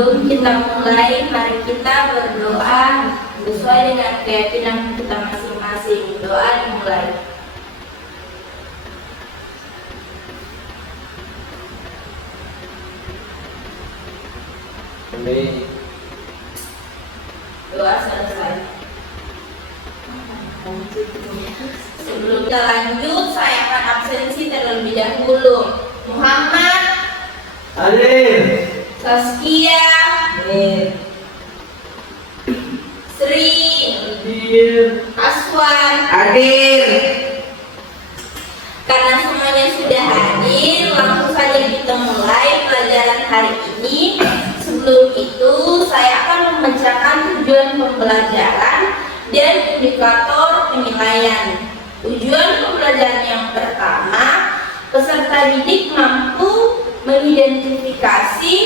Sebelum kita mulai, mari kita berdoa sesuai dengan keyakinan kita masing-masing. Doa dimulai. Amin. Doa selesai. Sebelum kita lanjut, saya akan absensi terlebih dahulu. Muhammad, Hadir. Saskia, Hadir. Sri, Hadir. Aswan. Hadir. Karena semuanya sudah hadir, langsung saja kita mulai pelajaran hari ini. Sebelum itu, saya akan membacakan tujuan pembelajaran dan indikator penilaian. Tujuan pembelajaran yang pertama, peserta didik mampu mengidentifikasi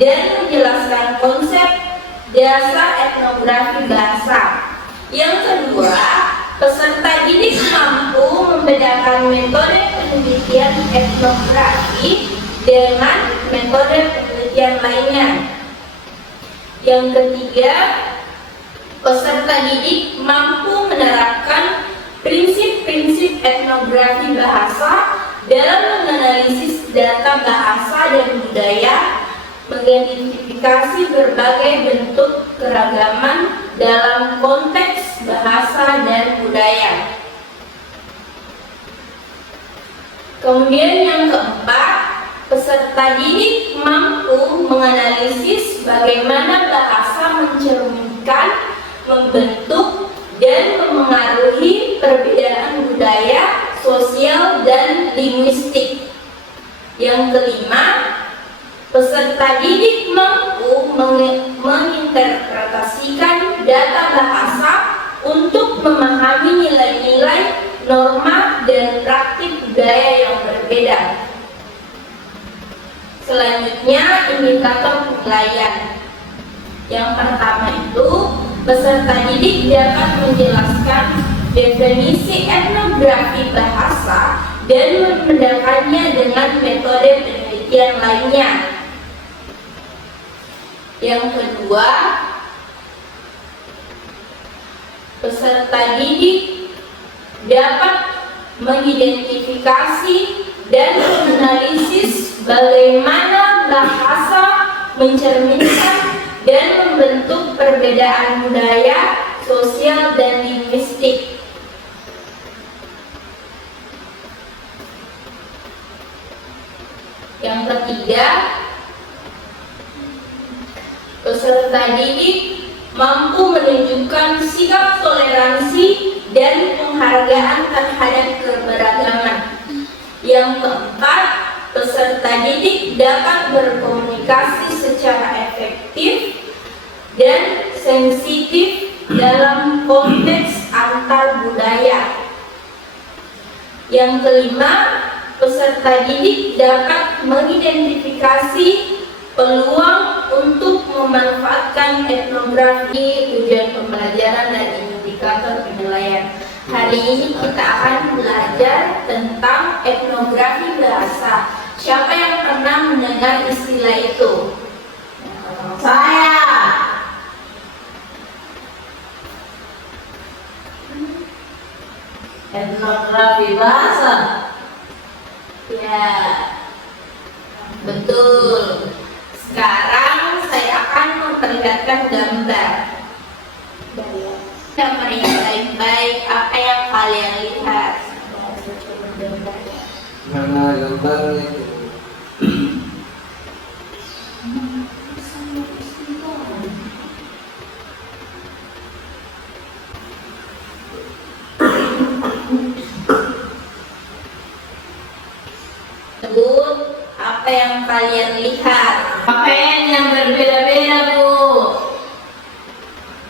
dan menjelaskan konsep dasar etnografi bahasa. Yang kedua, peserta didik mampu membedakan metode penelitian etnografi dengan metode penelitian lainnya. Yang ketiga, peserta didik mampu menerapkan prinsip-prinsip etnografi bahasa dalam menganalisis data bahasa dan budaya, mengidentifikasi berbagai bentuk keragaman dalam konteks bahasa dan budaya. Kemudian yang keempat, peserta didik mampu menganalisis bagaimana bahasa mencerminkan, membentuk, dan memengaruhi perbedaan budaya, sosial, dan linguistik. Yang kelima, peserta didik mampu menginterpretasikan data bahasa untuk memahami nilai-nilai, norma, dan praktik budaya yang berbeda. Selanjutnya, indikator penilaian. Yang pertama itu, peserta didik dapat menjelaskan definisi etnografi bahasa dan membedakannya dengan metode penelitian lainnya. Yang kedua, peserta didik dapat mengidentifikasi dan menganalisis bagaimana bahasa mencerminkan dan membentuk perbedaan budaya, sosial, dan linguistik. Yang ketiga, peserta didik mampu menunjukkan sikap toleransi dan penghargaan terhadap keberagaman. Yang keempat, peserta didik dapat berkomunikasi secara efektif dan sensitif dalam konteks antar budaya. Yang kelima, peserta didik dapat mengidentifikasi peluang untuk memanfaatkan etnografi, tujuan pembelajaran, dan indikator penilaian. Hari ini kita akan belajar tentang etnografi bahasa. Siapa yang pernah mendengar istilah itu? Saya. Etnografi bahasa. Ya, betul. Sekarang saya akan memperlihatkan gambar. Gambar yang baik-baik, apa yang kalian lihat? Mana gambarnya itu? Sebut apa yang kalian lihat. Pakaian yang berbeda-beda, Bu.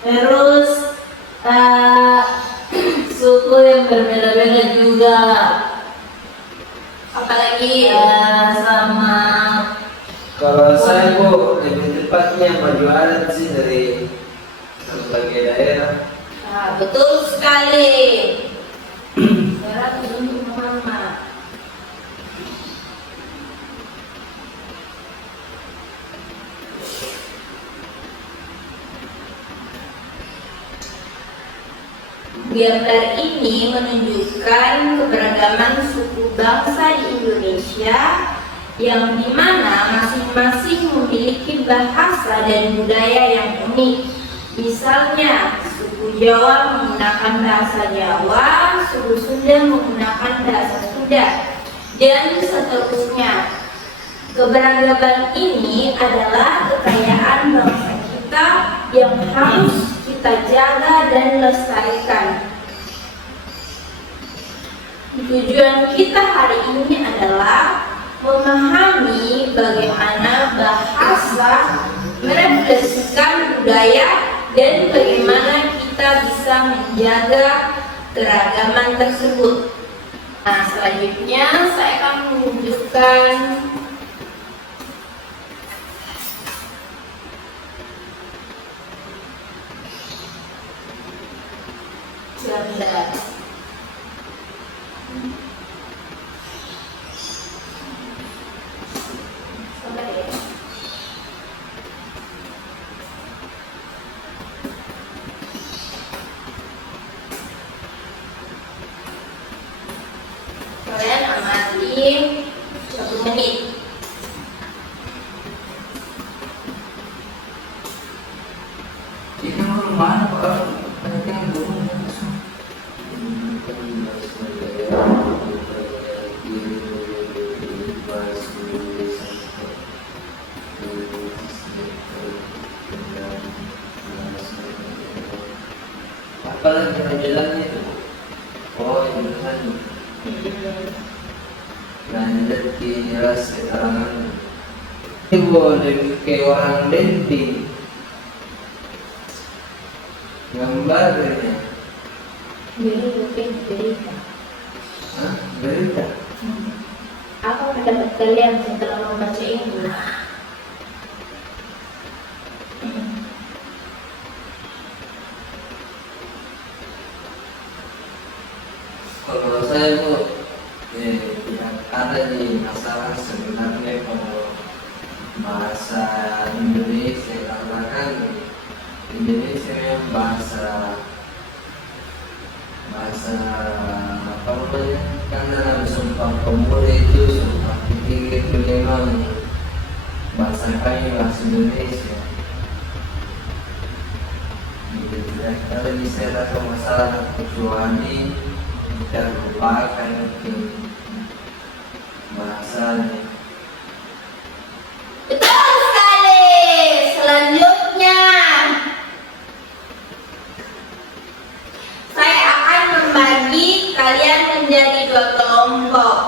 Terus suku yang berbeda-beda juga. Apalagi Sama Kalau saya Bu, lebih tepatnya baju adat sih dari berbagai daerah. nah, betul sekali. Sekarang untuk Muhammad. Gambar ini menunjukkan keberagaman suku bangsa di Indonesia yang dimana masing-masing memiliki bahasa dan budaya yang unik. Misalnya, suku Jawa menggunakan bahasa Jawa, suku Sunda menggunakan bahasa Sunda, dan seterusnya. Keberagaman ini adalah kekayaan bangsa kita yang harus kita jaga dan lestarikan. Tujuan kita hari ini adalah memahami bagaimana bahasa merepresentasikan budaya dan bagaimana kita bisa menjaga keragaman tersebut. Nah, selanjutnya saya akan menunjukkan gambar. Sabar ya. Kalian amati 1 menit. Ini mana Pak? Penting dulu. Apa lagi penjelasannya itu? Oh, penjelasan. Lanjut jelas keterangan. Ini boleh kayak orang denting. Gambarnya. Berita. Hah? Berita? Apa pendapat kalian setelah membaca ini? Kalau saya Bu, tidak ada di masalah sebenarnya kalau bahasa Indonesia, karena kan Indonesia yang bahasa apa namanya, kan dalam Sumpah Pemuda itu, Sumpah Petinggi itu memang bahasa kami, bahasa Indonesia. Jadi tidak ada bisa ada masalah kecuali kita lupakan itu bahasanya. Betul sekali. Selanjutnya, saya akan membagi kalian menjadi 2 kelompok.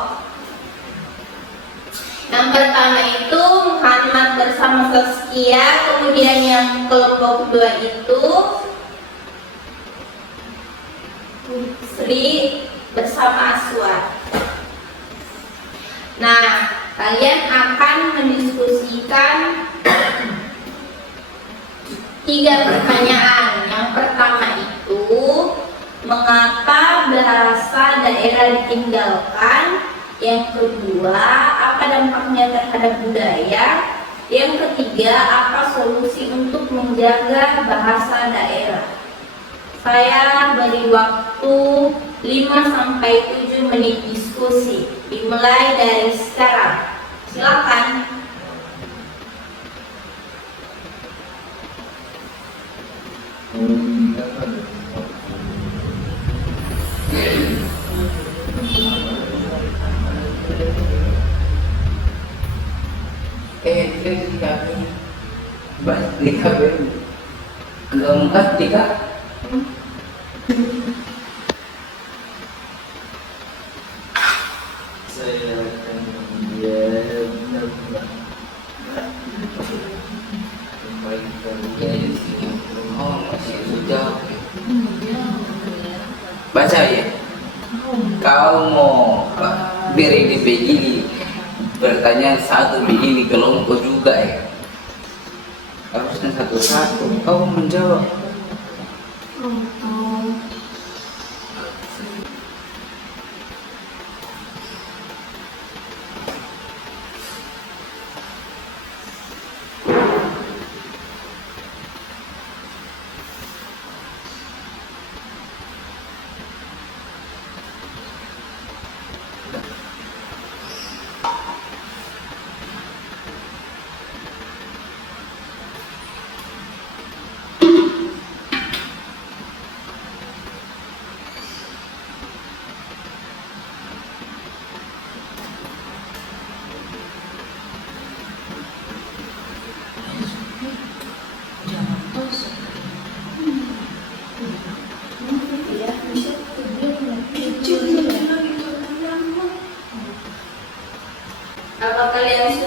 Yang pertama itu Muhammad bersama Saskia, kemudian yang kelompok kedua itu Sri bersama Aswar. Nah, kalian akan mendiskusikan 3 pertanyaan. Yang pertama itu, mengapa bahasa daerah ditinggalkan? Yang kedua, apa dampaknya terhadap budaya? Yang ketiga, apa solusi untuk menjaga bahasa daerah? Saya beri waktu 5-7 menit diskusi. Dimulai dari sekarang. Silakan. Keempat, 3. Saya akan baca ya. Kau mau beri di begini, bertanya satu begini kelompok juga ya. Harusnya satu-satu. Kau menjawab.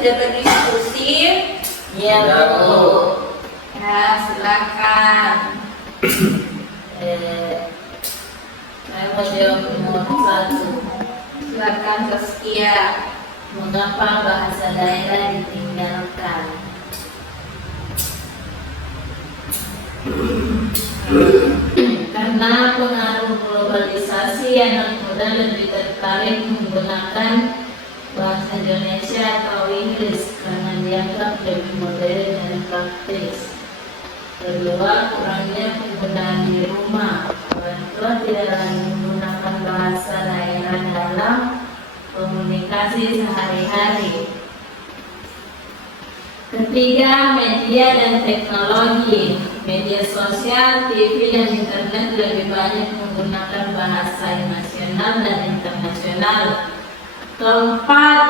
sudah berdiskusi? Ya, Bu. Ya, silakan. Saya mau jawab nomor 1. Silakan Saskia. Mengapa bahasa daerah ditinggalkan? Karena pengaruh globalisasi, anak muda lebih tertarik menggunakan bahasa Indonesia atau Inggris karena dianggap lebih modern dan praktis. Kedua, kurangnya penggunaan di rumah. Orang tua tidak lagi menggunakan bahasa daerah dalam komunikasi sehari-hari. Ketiga, media dan teknologi. Media sosial, TV, dan internet lebih banyak menggunakan bahasa nasional dan internasional. Keempat,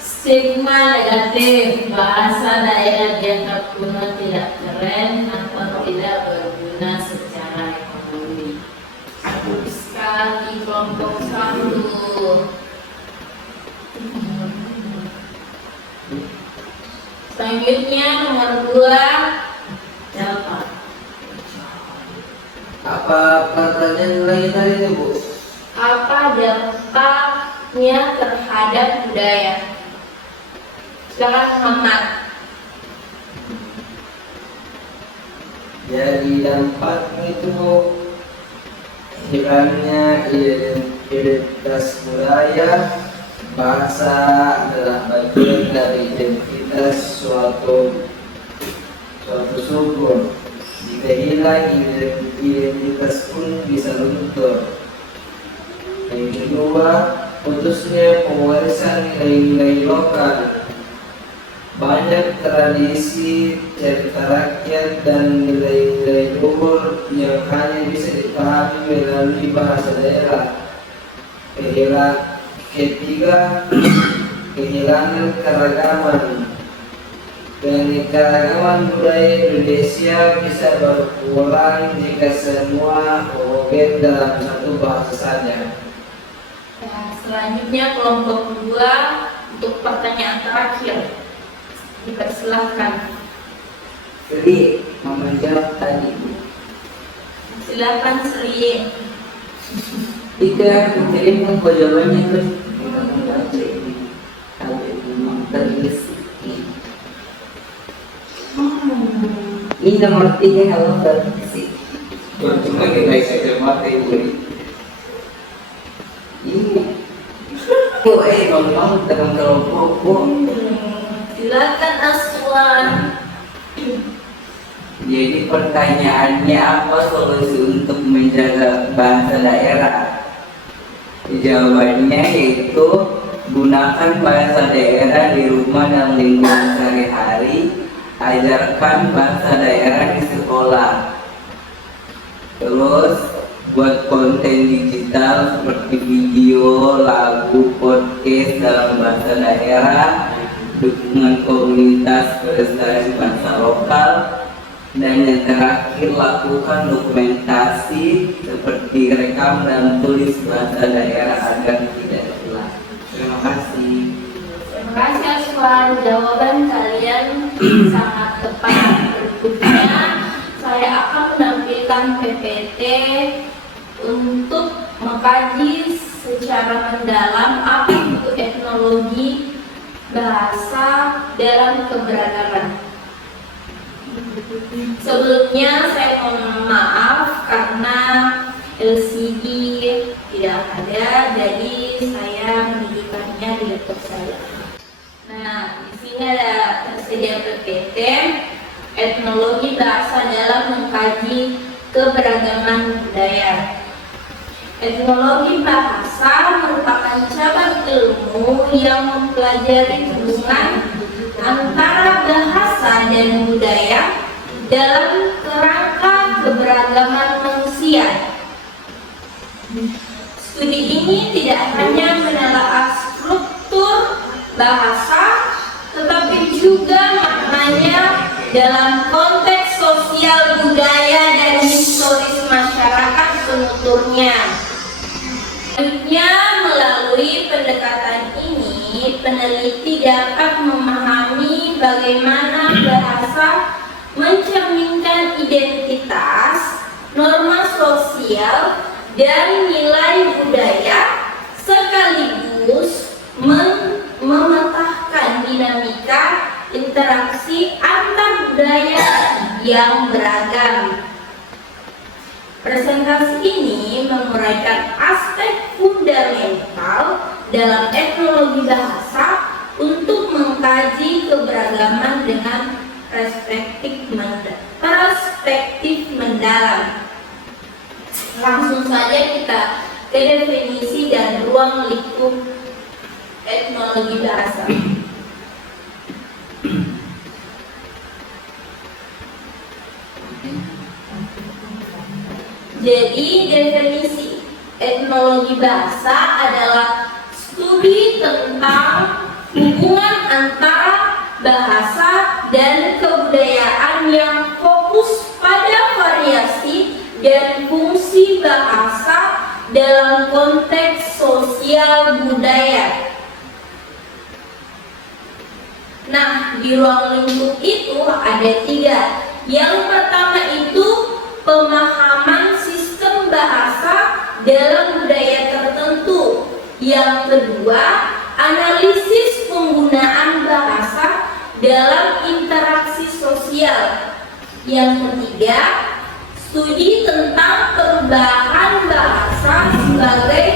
stigma negatif. Bahasa daerah dianggap kuno, tidak keren, atau tidak berguna secara ekonomi. Bagus sekali kelompok 1. Selanjutnya nomor 2. Siapa? Apa pertanyaan lain tadi itu, Bu? Apa dampaknya terhadap budaya? Silakan Muhammad. Jadi dampaknya itu hilangnya identitas budaya. Bahasa adalah bagian dari identitas suatu suku. Jika hilang, identitas pun bisa luntur. Yang kedua, putusnya pewarisan nilai-nilai lokal. Banyak tradisi, cerita rakyat, dan nilai-nilai luhur yang hanya bisa dipahami melalui bahasa daerah. Ketiga, kehilangan keragaman. Keanekaragaman budaya Indonesia bisa berkurang jika semua homogen dalam satu bahasa saja. Ya, selanjutnya kelompok 2 untuk pertanyaan terakhir. Dipersilahkan. Jadi, Mama jawab tadi. Silakan Sri. Tidak, jadi mau jawabannya terus. Kita mau baca ini. Kalau itu mau terisi. Ini nomor 3 kalau terisi. Cuma kita saja mati Bu. Ini. Kok ngomong dengan kelompok. Silakan Aswan. Jadi pertanyaannya apa solusi untuk menjaga bahasa daerah? Jawabannya yaitu gunakan bahasa daerah di rumah dan lingkungan sehari-hari. Ajarkan bahasa daerah di sekolah. Terus buat konten digital seperti video, lagu, podcast dalam bahasa daerah. Dukungan komunitas pelestarian bahasa lokal. Dan yang terakhir, lakukan dokumentasi seperti rekam dan tulis bahasa daerah agar tidak hilang. Terima kasih. Terima kasih Aswan. Jawaban kalian sangat tepat. Berikutnya saya akan menampilkan PPT untuk mengkaji secara mendalam apa itu etnologi bahasa dalam keberagaman. Sebelumnya saya mohon maaf karena LCD tidak ada, jadi saya menunjukkannya di laptop saya. Nah, di sini ada tersedia PPT etnologi bahasa dalam mengkaji keberagaman budaya. Etnologi bahasa merupakan cabang ilmu yang mempelajari hubungan antara bahasa dan budaya dalam kerangka keberagaman manusia. Studi ini tidak hanya menelaah struktur bahasa, tetapi juga maknanya dalam konteks sosial budaya dan historis masyarakat penuturnya. Selanjutnya, melalui pendekatan ini, peneliti dapat memahami bahasa mencerminkan identitas, norma sosial, dan nilai budaya sekaligus memetakan dinamika interaksi antar budaya yang beragam. Presentasi ini menguraikan aspek fundamental dalam etnologi bahasa untuk mengkaji keberagaman dengan perspektif mendalam. Langsung saja kita ke definisi dan ruang lingkup etnologi bahasa. Jadi definisi etnologi bahasa adalah studi tentang hubungan antara bahasa dan kebudayaan yang fokus pada variasi dan fungsi bahasa dalam konteks sosial budaya. Nah, di ruang lingkup itu ada 3. Yang pertama itu pemahaman sistem bahasa dalam budaya tertentu. Yang kedua, analisis penggunaan bahasa dalam interaksi sosial. Yang ketiga, studi tentang perubahan bahasa sebagai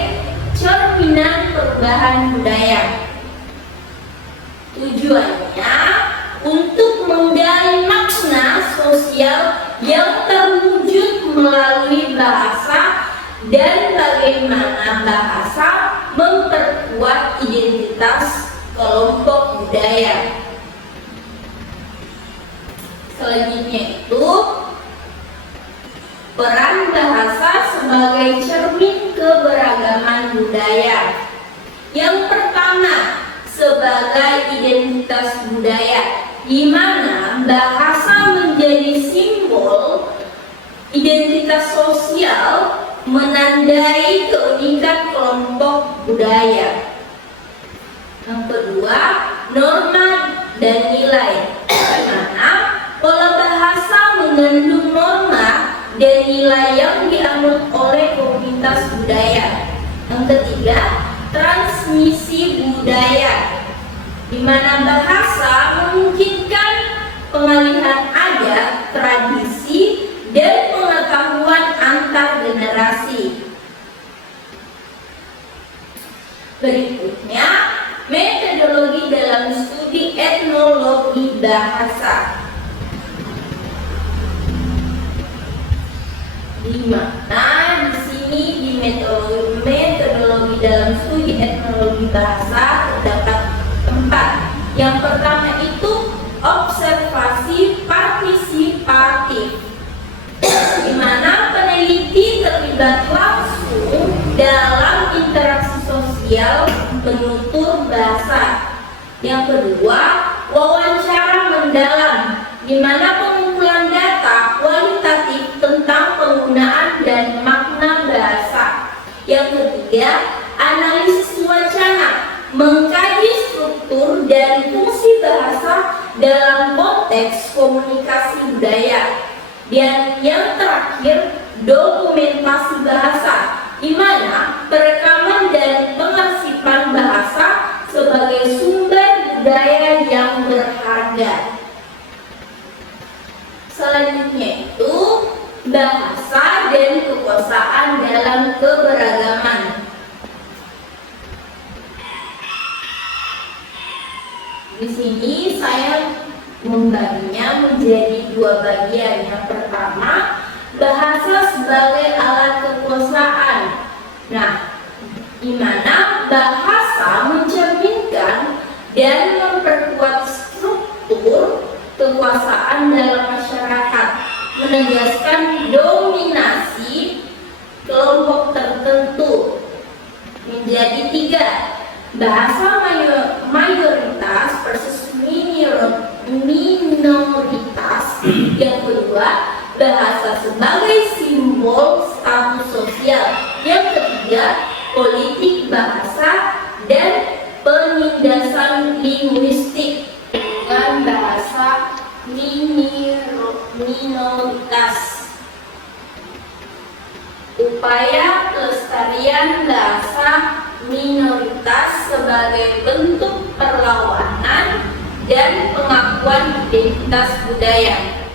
cerminan perubahan budaya. Tujuannya untuk menggali makna sosial yang terwujud melalui bahasa dan bagaimana bahasa memperkuat identitas kelompok budaya. Selanjutnya itu peran bahasa sebagai cermin keberagaman budaya. Yang pertama, sebagai identitas budaya, di mana bahasa menjadi simbol identitas sosial menandai keunikan kelompok budaya. Yang kedua, norma dan nilai, di mana pola bahasa mengandung norma dan nilai yang dianut oleh komunitas budaya. Yang ketiga, transmisi budaya, di mana bahasa memungkinkan pengalihan adat, tradisi, dan pengetahuan antar generasi. Berikutnya, metodologi dalam studi etnologi bahasa, di mana di sini di metodologi dalam studi etnologi bahasa terdapat 4. Yang pertama itu observasi partisipatif, di mana peneliti terlibat langsung dalam interaksi sosial penutur bahasa. Yang kedua, wawancara mendalam, di mana pengumpulan data kualitatif tentang penggunaan dan makna bahasa. Yang ketiga, analisis wacana, mengkaji struktur dan fungsi bahasa dalam konteks komunikasi budaya. Dan yang terakhir, dokumentasi bahasa, di mana perekaman dan pengarsipan bahasa sebagai sumber budaya yang berharga. Selanjutnya itu bahasa dan kekuasaan dalam keberagaman. Di sini saya membaginya menjadi 2 bagian. Yang pertama, bahasa sebagai alat kekuasaan. Nah, di mana bahasa mencerminkan dan memperkuat struktur kekuasaan dalam masyarakat, menegaskan dominasi kelompok tertentu. Menjadi 3, bahasa mayoritas versus minoritas. Yang kedua, bahasa sebagai simbol status sosial. Yang ketiga, politik bahasa dan penindasan linguistik dengan bahasa minoritas. Upaya pelestarian bahasa minoritas sebagai bentuk perlawanan dan pengakuan identitas budaya.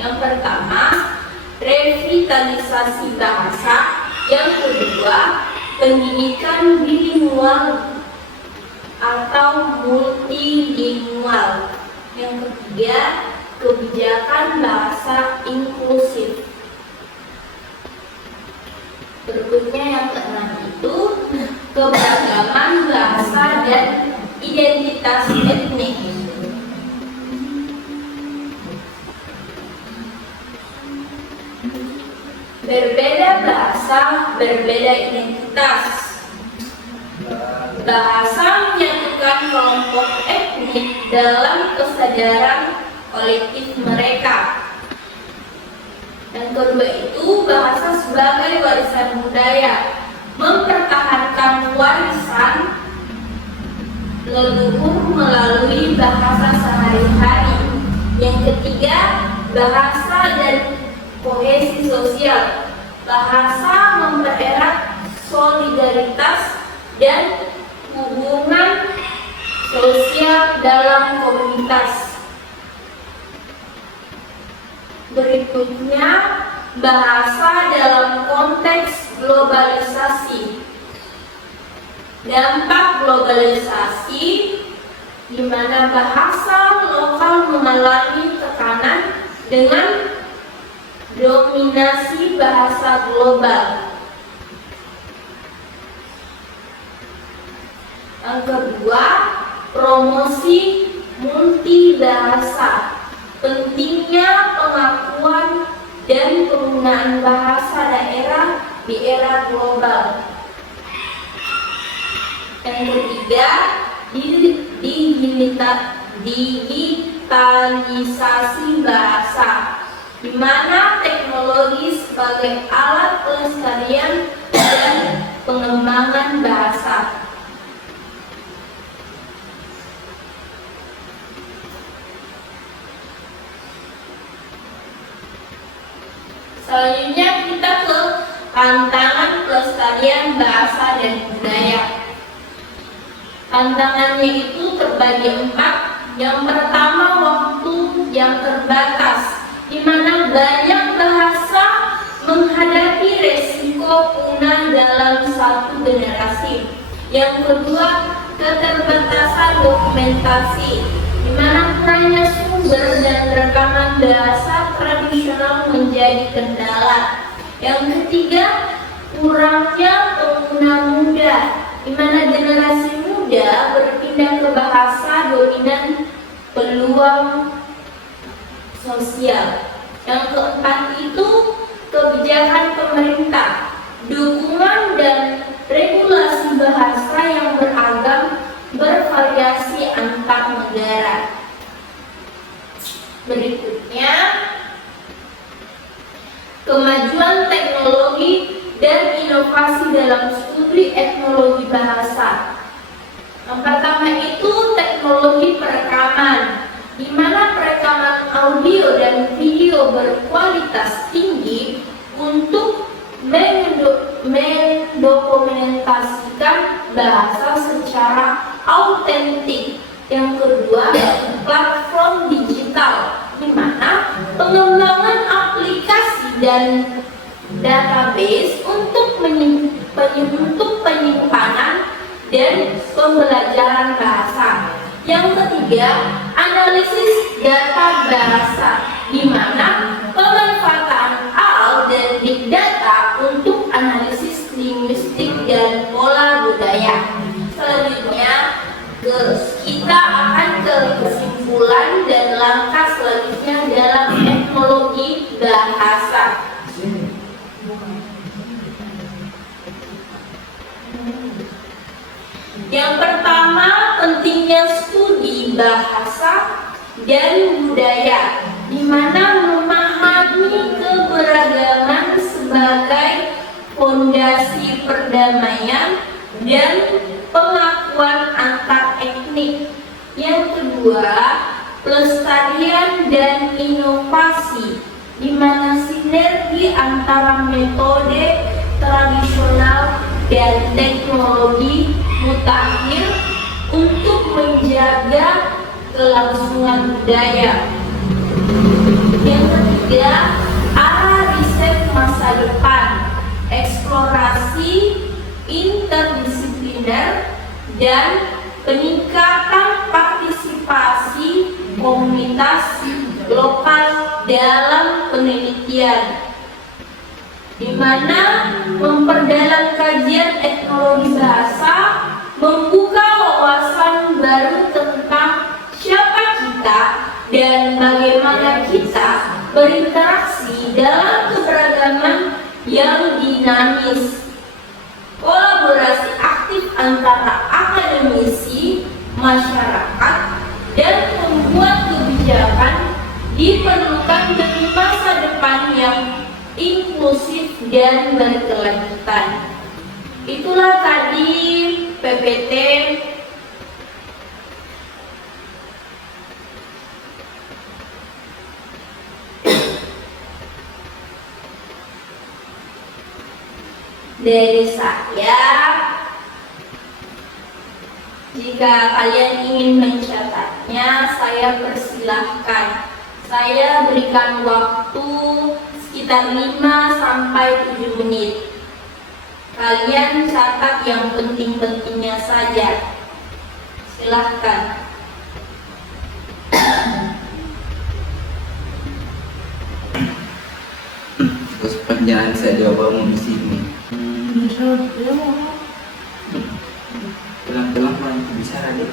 Yang pertama, revitalisasi bahasa. Yang kedua, pendidikan bilingual atau multilingual. Yang ketiga, kebijakan bahasa inklusif. Berikutnya yang keenam itu keberagaman bahasa dan identitas etnik. Berbeda bahasa, berbeda identitas. Bahasa menyatukan kelompok etnik dalam kesadaran kolektif mereka. Yang kedua itu bahasa sebagai warisan budaya, mempertahankan warisan leluhur melalui bahasa sehari-hari. Yang ketiga, bahasa dan kohesi sosial. Bahasa mempererat solidaritas dan hubungan sosial dalam komunitas. Berikutnya, bahasa dalam konteks globalisasi. Dampak globalisasi di mana bahasa lokal mengalami tekanan dengan dominasi bahasa global. Yang kedua, promosi multibahasa. Pentingnya pengakuan dan penggunaan bahasa daerah di era global. Yang ketiga, digitalisasi bahasa, di mana teknologi sebagai alat pelestarian dan pengembangan bahasa. Selanjutnya kita ke tantangan pelestarian bahasa dan budaya. Tantangannya itu terbagi 4. Yang pertama, waktu yang terbatas, di mana banyak bahasa menghadapi resiko punah dalam satu generasi. Yang kedua, keterbatasan dokumentasi, di mana kurangnya sumber dan rekaman bahasa tradisional menjadi kendala. Yang ketiga, kurangnya pengguna muda, di mana generasi muda berpindah ke bahasa dominan peluang sosial. Yang keempat itu kebijakan pemerintah, dukungan dan regulasi bahasa yang beragam bervariasi antar negara. Berikutnya, kemajuan teknologi dan inovasi dalam studi etnologi bahasa. Yang pertama itu teknologi perekaman, di mana perekaman audio dan video berkualitas tinggi untuk mendokumentasikan bahasa secara autentik. Yang kedua, platform digital, di mana pengembangan aplikasi dan database untuk penyimpanan dan pembelajaran bahasa. Yang ketiga, analisis data bahasa, di mana pemanfaatan AI dan big data untuk analisis linguistik dan pola budaya. Selanjutnya, kita akan ke kesimpulan dan langkah selanjutnya dalam etnologi bahasa. Yang pertama, pentingnya studi bahasa dan budaya, di mana memahami keberagaman sebagai fondasi perdamaian dan pengakuan antar etnik. Yang kedua, pelestarian dan inovasi, di mana sinergi antara metode tradisional dan teknologi mutakhir untuk menjaga kelangsungan budaya. Yang ketiga, arah riset masa depan, eksplorasi interdisipliner dan peningkatan partisipasi komunitas lokal dalam penelitian, di mana memperdalam kajian teknologi bahasa, membuka wawasan baru tentang siapa kita dan bagaimana kita berinteraksi dalam keberagaman yang dinamis. Kolaborasi aktif antara akademisi, masyarakat, dan pembuat kebijakan diperlukan demi masa depan yang inklusif dan berkelanjutan. Itulah tadi PPT dari saya. Jika kalian ingin mencatatnya, saya persilahkan. Saya berikan waktu sekitar 5-7 menit. Kalian catat yang penting-pentingnya saja. Silahkan. Terus perjalanan saya jawabanmu di sini. Pelan-pelan main bicara deh.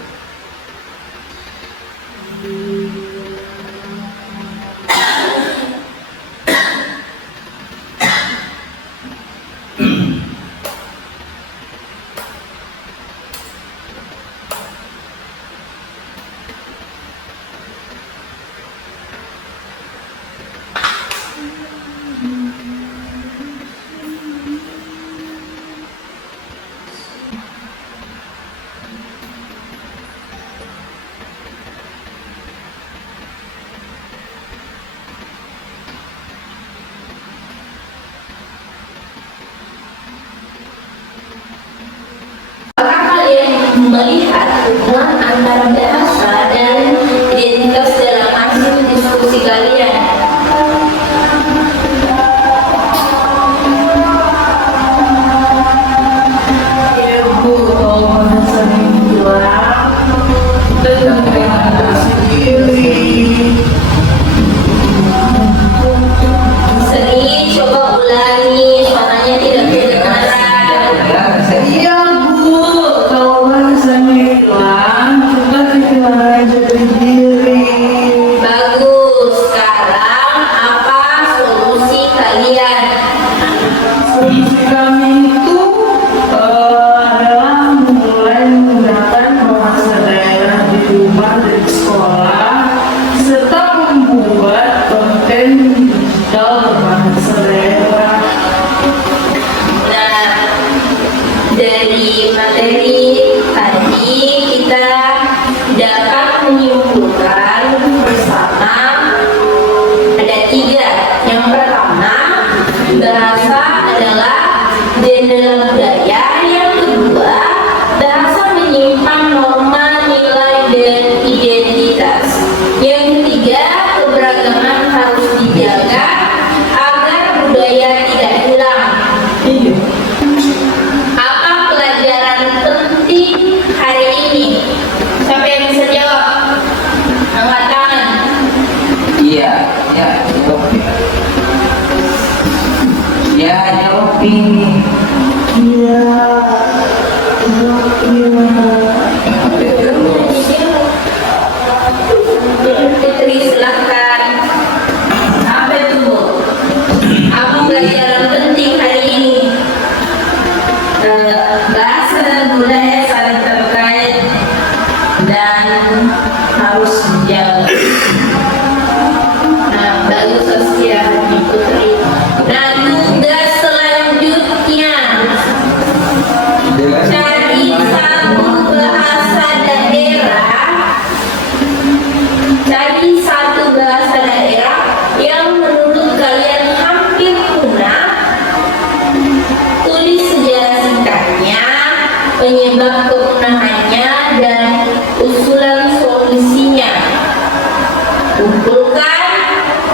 kumpulkan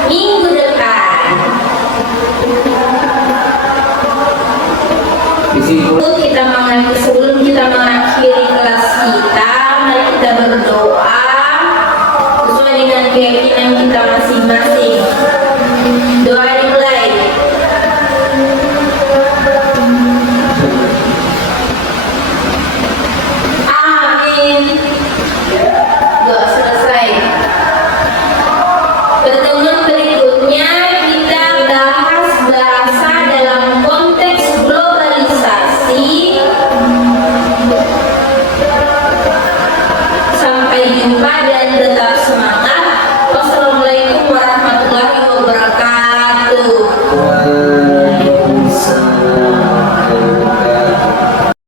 minggu depan. Sebelum kita mengakhiri kelas kita, mari kita berdoa sesuai dengan keyakinan kita masing-masing.